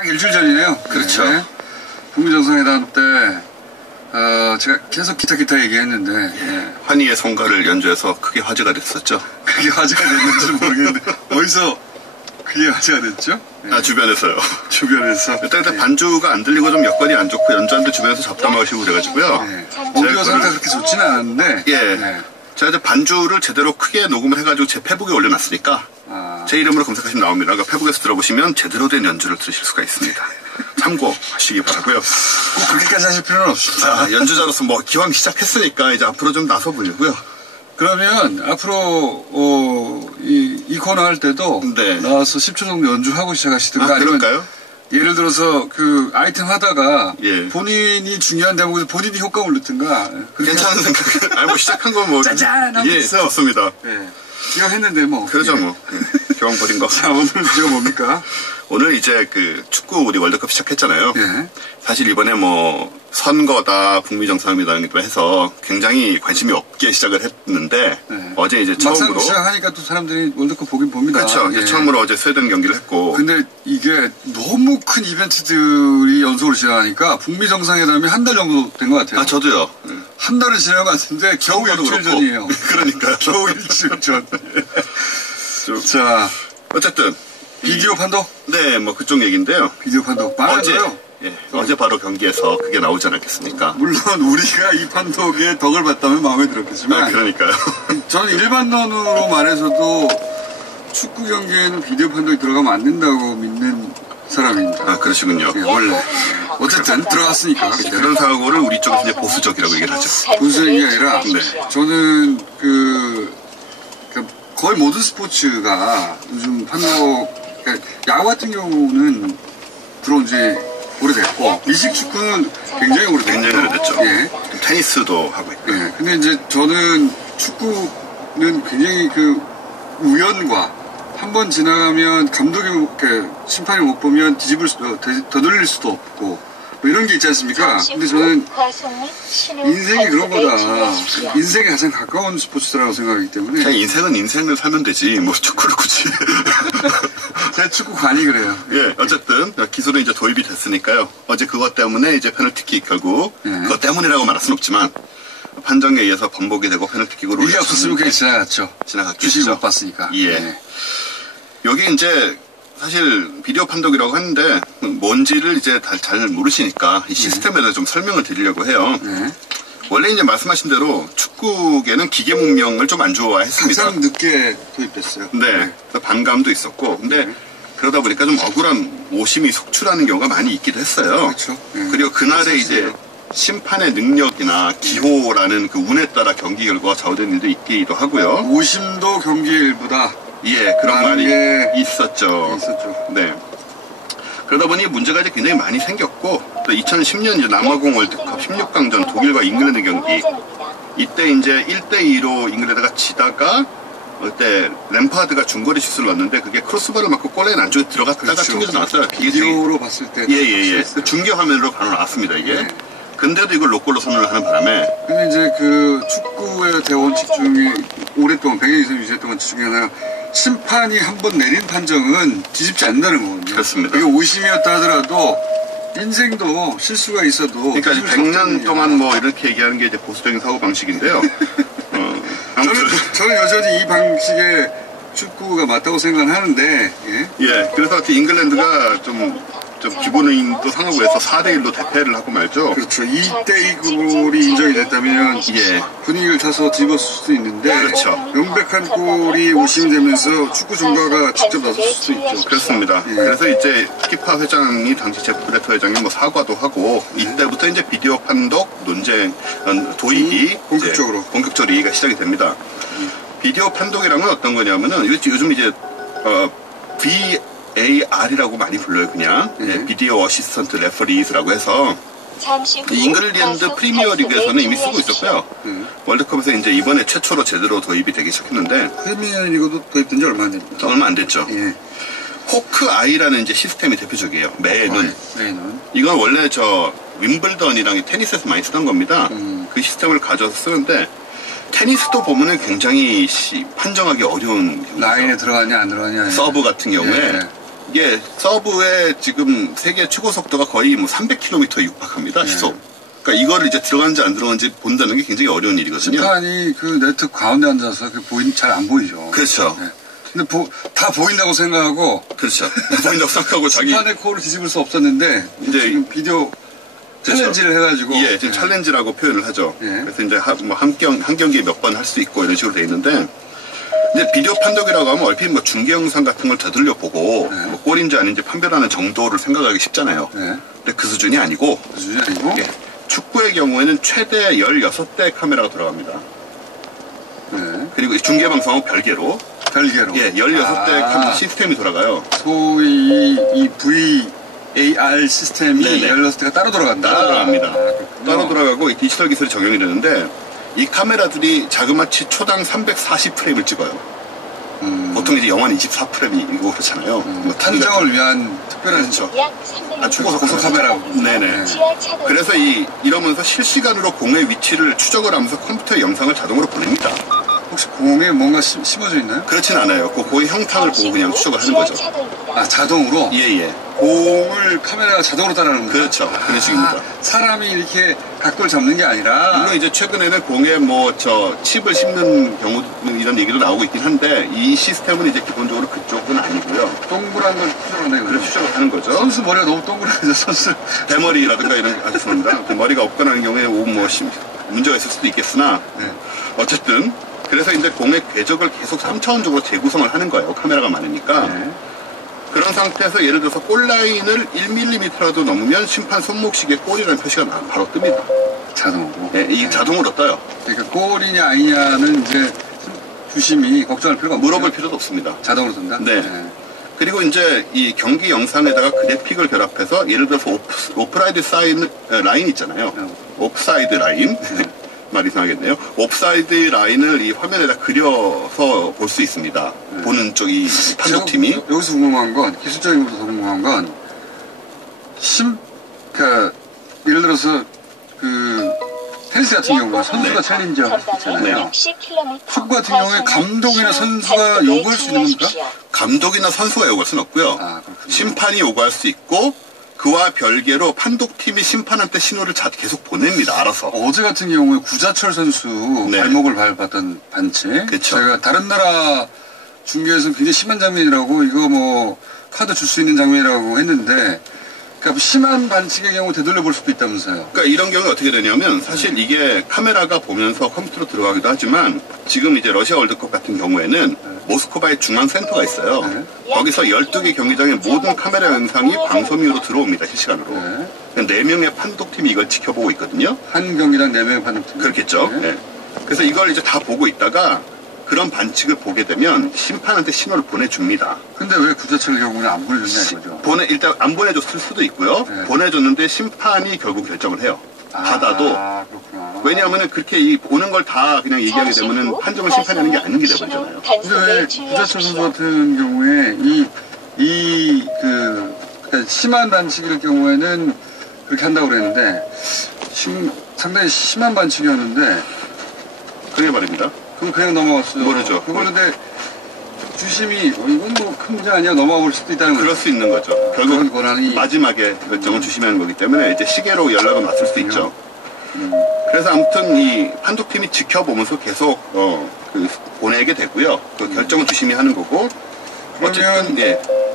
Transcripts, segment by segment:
딱 일주일 전이네요. 그렇죠. 네. 북미 정상회담 때 제가 계속 기타 얘기했는데 예. 환희의 성가를 연주해서 크게 화제가 됐었죠. 그게 화제가 됐는지 모르겠는데 어디서 그게 화제가 됐죠? 아, 주변에서요. 주변에서. 일단 반주가 안 들리고 좀 여건이 안 좋고 연주하는데 주변에서 잡담하시고 그래가지고요. 네. 오디오 상태가 그렇게 좋지는 않았는데. 예. 네. 제가 이제 반주를 제대로 크게 녹음을 해가지고 제 페북에 올려놨으니까 제 이름으로 검색하시면 나옵니다. 그러니까 페북에서 들어보시면 제대로 된 연주를 들으실 수가 있습니다. 참고하시기 바라고요. 꼭 그렇게까지 하실 필요는 없습니다. 연주자로서 뭐 기왕 시작했으니까 이제 앞으로 좀 나서 보려고요. 그러면 앞으로 이 코너 할 때도 네. 나와서 10초 정도 연주하고 시작하시든가. 아, 그럴까요? 예를 들어서 그 아이템 하다가 예. 본인이 중요한 대목에서 본인이 효과음을 넣든가. 괜찮은 생각. 아니 뭐 시작한 거 뭐. 짜잔 하면서. 예, 좋습니다. 네. 기왕 했는데 뭐. 그러죠 예. 뭐. 기왕 버린 거. 자, 오늘 주제가 뭡니까? 오늘 이제 그 축구 우리 월드컵 시작했잖아요. 예. 사실 이번에 뭐 선거다 북미 정상회담이기도 해서 굉장히 관심이 없게 시작을 했는데 네. 어제 이제 막상 처음으로 시작하니까 또 사람들이 월드컵 보긴 봅니다. 그렇죠. 이제 처음으로 어제 스웨덴 경기를 했고. 근데 이게 너무 큰 이벤트들이 연속으로 지나가니까 북미 정상회담이 한 달 정도 된 것 같아요. 아, 저도요. 한 달은 지난 것 같은데 겨우 저도 일주일 그렇고. 전이에요. 그러니까요. 겨우 일주일 전. 자, 어쨌든 비디오 판독? 네, 뭐 그쪽 얘기인데요. 비디오 판독. 많아져요. 어제 바로 경기에서 그게 나오지 않았겠습니까? 물론 우리가 이 판독에 덕을 봤다면 마음에 들었겠지만. 아, 그러니까요. 저는 일반론으로 말해서도 축구 경기에는 비디오 판독이 들어가면 안 된다고 믿는 사람입니다. 아, 그러시군요. 네, 원래. 어쨌든 들어갔으니까. 그런 사고를 우리 쪽에서 이제 보수적이라고 얘기를 하죠. 보수적인 게 아니라 네. 저는 거의 모든 스포츠가 요즘 판독, 그러니까 야구 같은 경우는 들어온 지 오래됐고 미식 축구는 굉장히 오래됐죠. 굉장히 오래됐죠. 예. 테니스도 하고 있고. 예. 근데 이제 저는 축구는 굉장히 그 우연과 한 번 지나가면 감독이 심판이 못 보면 되돌릴 수도 없고 뭐 이런 게 있지 않습니까? 근데 저는 인생이 그런 거다. 인생에 가장 가까운 스포츠라고 생각하기 때문에. 그냥 인생은 인생을 살면 되지. 뭐 축구를 굳이. 제 축구관이 그래요. 예, 어쨌든 기술은 이제 도입이 됐으니까요. 어제 그것 때문에 이제 페널티킥 결국 그것 때문이라고 말할 수는 없지만 판정에 의해서 번복이 되고 페널티킥으로 이게 없었으면 그게 지나갔죠. 지나갔겠죠. 주식 못 봤으니까. 예. 네. 여기 이제 사실 비디오 판독이라고 하는데 뭔지를 이제 잘 모르시니까 이 시스템에 대해서 좀 설명을 드리려고 해요. 네. 원래 이제 말씀하신 대로 축구계는 기계 문명을 좀 안 좋아했습니다. 가장 늦게 도입됐어요. 네. 그래서 반감도 있었고 근데 그러다 보니까 좀 억울한 오심이 속출하는 경우가 많이 있기도 했어요. 그렇죠. 네. 그리고 그날의 이제 심판의 능력이나 기호라는 그 운에 따라 경기 결과가 좌우되는 일도 있기도 하고요. 오심도 경기의 일부다. 예, 그런 말이 있었죠. 네. 그러다 보니 문제가 이제 굉장히 많이 생겼고, 또 2010년 이제 남아공 월드컵 16강전 독일과 잉글랜드 경기. 이때 이제 1대2로 잉글랜드가 지다가, 그때 램파드가 중거리 슛을 넣었는데 그게 크로스바를 맞고 골라인 안쪽에 들어갔다가 그렇죠. 튕겨져 나왔어요. 비디오로 봤을 때. 예. 그 중계 화면으로 바로 나왔습니다, 이게. 네. 근데도 이걸 로골로 선언을 하는 바람에. 근데 이제 그 축구의 대원칙 중에 오랫동안 100년 이상 유지했던 원칙 중에 하나 심판이 한 번 내린 판정은 뒤집지 않는다는 거거든요. 그렇습니다. 이게 오심이었다 하더라도 인생도 실수가 있어도 그러니까 100년 동안 뭐 이렇게 얘기하는 게 이제 보수적인 사고방식인데요. 저는 여전히 이 방식의 축구가 맞다고 생각을 하는데, 예, 그래서 하여튼 잉글랜드가 좀 기본인도 상하고 해서 4대1로 대패를 하고 말죠. 그렇죠. 2대2 골이 인정이 됐다면 예. 분위기를 타서 뒤집었을 수도 있는데 그렇죠. 명백한 골이 오심이 되면서 축구 전가가 직접 나섰을 수도 있죠. 그렇습니다. 예. 그래서 이제 피파 회장이 당시 제프 블래터 회장이 뭐 사과도 하고 이때부터 이제 비디오 판독 논쟁 도입이 본격적으로 얘기가 시작이 됩니다. 비디오 판독이란 건 어떤 거냐면은 요즘 이제 VAR이라고 많이 불러요, 그냥. 네, 비디오 어시스턴트 레퍼리즈라고 해서 잉글랜드 프리미어 리그에서는 이미 쓰고 있었고요. 월드컵에서 이제 이번에 최초로 제대로 도입이 되기 시작했는데 프리미어 리그도 도입된 지 얼마 안 됩니다. 얼마 안 됐죠. 예. 호크 아이라는 이제 시스템이 대표적이에요. 매눈. 이건 원래 윈블던이랑 테니스에서 많이 쓰던 겁니다. 그 시스템을 가져서 쓰는데 테니스도 보면은 굉장히 판정하기 어려운 경우죠. 라인에 들어가냐 안 들어가냐. 서브 같은 경우에 이게 서브의 지금 세계 최고 속도가 거의 뭐 300km에 육박합니다. 시속. 그러니까 이거를 이제 들어간지 안 들어간지 본다는 게 굉장히 어려운 일이거든요. 심판이 그 네트 가운데 앉아서 잘 안 보이죠. 그렇죠. 네. 근데 다 보인다고 생각하고. 그렇죠. 보인다고 생각하고 자기. 심판의 코를 뒤집을 수 없었는데 이제 지금 비디오 챌린지를 해가지고. 예, 지금 챌린지라고 표현을 하죠. 그래서 이제 한 경기에 몇 번 할 수 있고 이런 식으로 돼 있는데. 이제 비디오 판독이라고 하면 얼핏 뭐 중계 영상 같은 걸 되돌려 보고 뭐 골인지 아닌지 판별하는 정도를 생각하기 쉽잖아요. 근데 그 수준이 아니고. 그 수준이 아니고. 예, 축구의 경우에는 최대 16대의 카메라가 들어갑니다. 그리고 중계 방송은 별개로. 예, 16대의 카메라 시스템이 돌아가요. 소위 이 VAR 시스템이 16대가 따로 돌아간다. 따로 돌아갑니다. 따로 돌아가고 디지털 기술이 적용이 되는데 이 카메라들이 자그마치 초당 340프레임을 찍어요. 보통 이제 영화는 24프레임이고 그렇잖아요. 뭐 판정을 위한 특별한 고속 카메라. 네네. 그래서 이러면서 실시간으로 공의 위치를 추적을 하면서 컴퓨터 영상을 자동으로 보냅니다. 혹시 공에 뭔가 심어져 있나요? 그렇진 않아요. 그 공의 형상을 보고 그냥 추적을 하는 거죠. 아, 자동으로? 예. 공을 카메라가 자동으로 따라하는 거죠? 그렇죠. 그런 식입니다. 사람이 이렇게 각도를 잡는 게 아니라. 물론 이제 최근에는 공에 칩을 심는 경우 이런 얘기도 나오고 있긴 한데 이 시스템은 이제 기본적으로 그쪽은 아니고요. 동그란 걸 추적을 그래 추적을 하는 거죠. 선수 머리가 너무 동그랗죠, 선수. 대머리라든가 이런 죄송합니다. 머리가 없거나 하는 경우에 문제가 있을 수도 있겠으나 어쨌든 그래서 이제 공의 궤적을 계속 3차원적으로 재구성을 하는 거예요. 카메라가 많으니까. 그런 상태에서 예를 들어서 골라인을 1mm라도 넘으면 심판 손목시계에 골이라는 표시가 바로 뜹니다. 자동으로? 네, 이 자동으로 떠요. 그러니까 골이냐 아니냐는 이제 주심이 걱정할 필요가 없어요. 물어볼 필요도 없습니다. 자동으로 뜬다? 네. 그리고 이제 이 경기 영상에다가 그래픽을 결합해서 예를 들어서 오프사이드 라인 있잖아요. 옵사이드 라인. 말 이상하겠네요. 옵사이드 라인을 이 화면에다 그려서 볼 수 있습니다. 보는 쪽이 판독팀이. 여기서 궁금한 건, 기술적인 것도 더 궁금한 건, 예를 들어서, 테니스 같은 경우는 선수가 챌린저 있잖아요. 축구 같은 경우에 감독이나 선수가 요구할 수 있는 겁니까? 감독이나 선수가 요구할 수는 없고요. 심판이 요구할 수 있고, 그와 별개로 판독팀이 심판한테 신호를 계속 보냅니다. 알아서. 어제 같은 경우에 구자철 선수 발목을 밟았던 반칙. 그쵸. 제가 다른 나라 중계에서는 굉장히 심한 장면이라고 이거 카드 줄 수 있는 장면이라고 했는데 그러니까 심한 반칙의 경우 되돌려 볼 수도 있다면서요. 그러니까 이런 경우에 어떻게 되냐면 사실 이게 카메라가 보면서 컴퓨터로 들어가기도 하지만 지금 이제 러시아 월드컵 같은 경우에는 모스크바에 중앙센터가 있어요. 거기서 12개 경기장의 모든 카메라 영상이 방송으로 들어옵니다. 실시간으로. 4명의 판독팀이 이걸 지켜보고 있거든요. 한 경기당 4명의 판독팀. 그렇겠죠. 그래서 이걸 이제 다 보고 있다가 그런 반칙을 보게 되면 심판한테 신호를 보내줍니다. 근데 왜 구자철 경우는 안 보내줬냐 이거죠? 일단 안 보내줬을 수도 있고요. 보내줬는데 심판이 결국 결정을 해요. 받아도. 그렇구나. 왜냐하면 그렇게 오는 걸 다 그냥 얘기하게 되면은 판정을 심판이 하는 게 아닌 게 되버리잖아요. 근데 왜 구자철 선수 같은 경우에 그러니까 심한 반칙일 경우에는 그렇게 한다고 그랬는데 상당히 심한 반칙이었는데 그게 말입니다. 그거 그냥 넘어갔어요. 모르죠. 그런데 주심이 이건 큰 문제 아니야 넘어가 볼 수도 있다는 거죠. 그럴 수 있는 거죠. 결국 마지막에 결정을 주심이 하는 거기 때문에 이제 시계로 연락은 왔을 수 있죠. 그래서 아무튼 이 판독팀이 지켜보면서 계속 보내게 되고요. 그 결정을 주심이 하는 거고. 그러면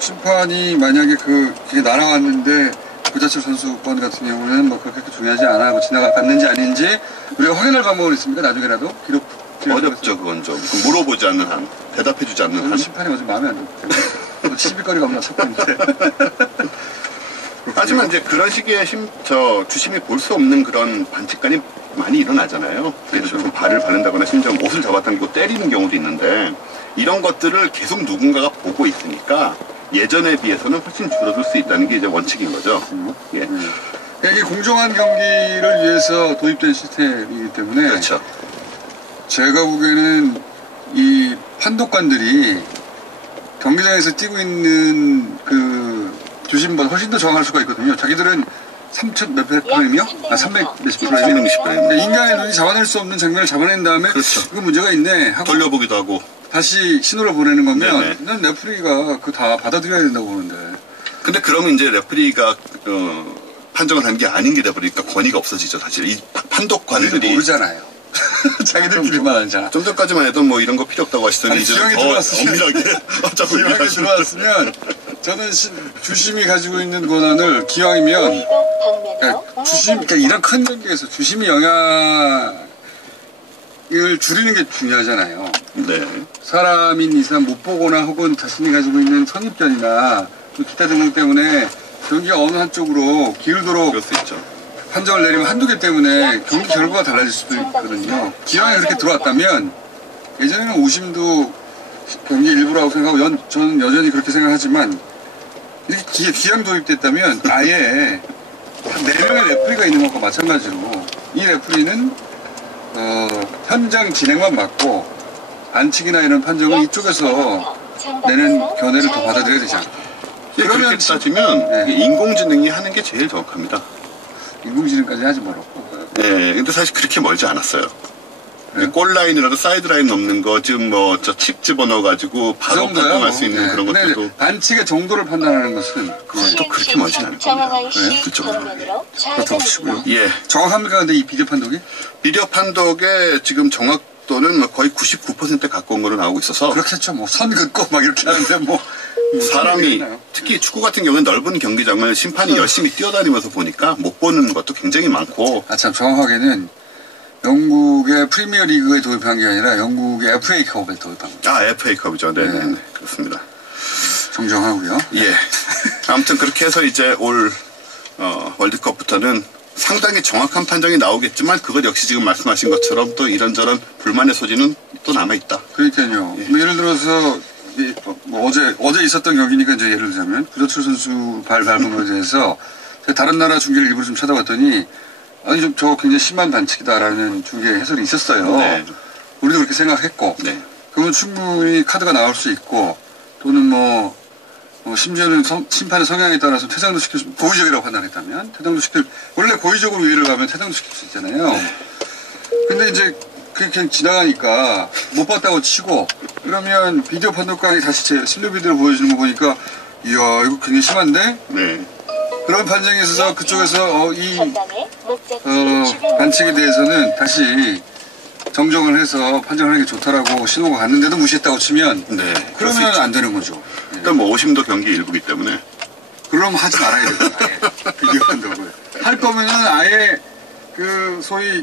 심판이 만약에 그게 날아왔는데 구자철 선수 건 같은 경우는 그렇게 중요하지 않아. 지나갔는지 아닌지 우리가 확인할 방법은 있습니까? 나중에라도 기록. 어렵죠, 그건 좀. 물어보지 않는 한, 대답해주지 않는 한. 심판이 어제 마음에 안 들고. 시비거리가 없나 싶었는데. 하지만 이제 그런 식의 주심이 볼 수 없는 그런 반칙관이 많이 일어나잖아요. 예를 들어서 발을 바른다거나 심지어 옷을 잡아당기고 때리는 경우도 있는데 이런 것들을 계속 누군가가 보고 있으니까 예전에 비해서는 훨씬 줄어들 수 있다는 게 이제 원칙인 거죠. 이게 공정한 경기를 위해서 도입된 시스템이기 때문에. 그렇죠. 제가 보기에는 이 판독관들이 경기장에서 뛰고 있는 주심보다 훨씬 더 정확할 수가 있거든요. 자기들은 3천 몇백 프레임이요? 300 몇십 프레임. 인간의 눈이 잡아낼 수 없는 장면을 잡아낸 다음에 이거 문제가 있네 하고 돌려보기도 하고 다시 신호를 보내는 거면 네네. 난 레프리가 그거 다 받아들여야 된다고 보는데. 근데 그러면 이제 레프리가 판정을 하는 게 아닌 게 돼버리니까 권위가 없어지죠. 사실 이 판독관들이 모르잖아요. 자기들끼리만 알잖아. 좀 전까지만 해도 뭐 이런 거 필요 없다고 하시더니 아니, 이제 기왕에 더 들어왔으면 엄밀하게 자꾸 기왕에 얘기하시는 들어왔으면 저는 주심이 가지고 있는 권한을 기왕이면 그러니까 이런 큰 경기에서 주심이 영향을 줄이는 게 중요하잖아요. 네. 사람인 이상 못 보거나 혹은 자신이 가지고 있는 선입견이나 기타 등등 때문에 경기가 어느 한쪽으로 기울도록 그럴 수 있죠. 판정을 내리면 한두 개 때문에 경기 결과가 달라질 수도 있거든요. 기왕에 그렇게 들어왔다면 예전에는 오심도 경기 일부라고 생각하고 저는 여전히 그렇게 생각하지만 이렇게 기왕 도입됐다면 아예 4명의 레프리가 있는 것과 마찬가지로 이 레프리는 현장 진행만 맡고 반칙이나 이런 판정을 이쪽에서 내는 견해를 더 받아들여야 되지 않을까. 그렇게 따지면 네. 인공지능이 하는 게 제일 정확합니다. 인공지능까지 하지 말았고. 네, 근데 사실 그렇게 멀지 않았어요. 네. 골라인이라도 사이드라인 넘는 거, 지금 뭐, 칩 집어넣어가지고 바로 판정할 수 있는 네. 그런 근데 것들도. 반칙의 정도를 판단하는 것은 그것도 그렇게 멀진 않을 겁니다. 네, 그렇죠. 그렇다고 치고요. 예. 정확합니까? 근데 이 비디오 판독이? 비디오 판독의 지금 정확도는 거의 99%에 가까운 거로 나오고 있어서. 그렇겠죠. 뭐, 선 긋고 막 이렇게 하는데 뭐. 사람이, 특히 축구 같은 경우는 넓은 경기장을 심판이 열심히 뛰어다니면서 보니까 못 보는 것도 굉장히 많고. 아, 참, 정확하게는 영국의 프리미어 리그에 도입한 게 아니라 영국의 FA컵에 도입한 거죠. 아, FA컵이죠. 네네. 그렇습니다. 정정하고요. 예. 아무튼 그렇게 해서 이제 올, 월드컵부터는 상당히 정확한 판정이 나오겠지만 그것 역시 지금 말씀하신 것처럼 또 이런저런 불만의 소지는 또 남아있다. 그러니까요. 예. 뭐 예를 들어서, 뭐 어제 있었던 경기니까 이제 예를 들자면, 구자철 선수 발 밟은 거에 대해서 제가 다른 나라 중계를 일부러 좀 찾아봤더니, 아니, 저거 굉장히 심한 반칙이다라는 중계 해설이 있었어요. 네. 우리도 그렇게 생각했고, 네. 그러면 충분히 카드가 나올 수 있고, 또는 심지어는 심판의 성향에 따라서 퇴장도 시킬 수, 고의적이라고 판단했다면, 퇴장도 원래 고의적으로 위해를 가면 퇴장도 시킬 수 있잖아요. 네. 근데 이제 그냥 지나가니까 못 봤다고 치고, 그러면 비디오 판독관이 다시 제 실내 비디오를 보여주는 거 보니까, 이야, 이거 굉장히 심한데? 네. 그런 판정이 있어서 그쪽에서 반칙에 대해서는 다시 정정을 해서 판정하는 게 좋다라고 신호가 갔는데도 무시했다고 치면 네. 그러면 안 되는 거죠. 일단 뭐 오심도 경기 일부기 때문에. 그럼 하지 말아야 되죠. 아예. 비디오 판독을. 할 거면은 아예 소위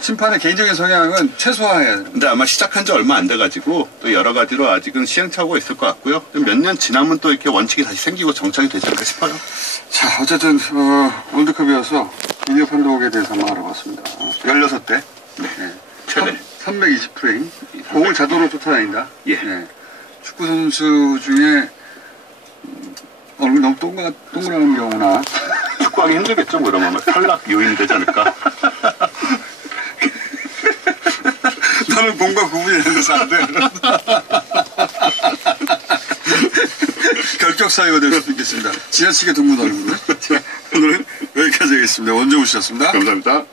심판의 개인적인 성향은 최소화해야 됩니다. 근데 아마 시작한 지 얼마 안 돼가지고 또 여러 가지로 아직은 시행착오가 있을 것 같고요. 몇 년 지나면 또 이렇게 원칙이 다시 생기고 정착이 되지 않을까 싶어요. 자, 어쨌든 월드컵이어서 비디오 판독에 대해서 한번 알아봤습니다. 16대. 네. 최대. 320프레임. 공을 자동으로 쫓아다닌다. 예. 네. 축구 선수 중에 얼굴 너무 동그란 경우나 축구하기 힘들겠죠, 뭐 이러면 탈락 요인 되지 않을까. 나는 공과 구분이 안 돼서 안 돼. 결격 사유가 될 수도 있겠습니다. 지나치게 둥근 얼굴은. 오늘은 여기까지 하겠습니다. 원정우 씨였습니다. 감사합니다.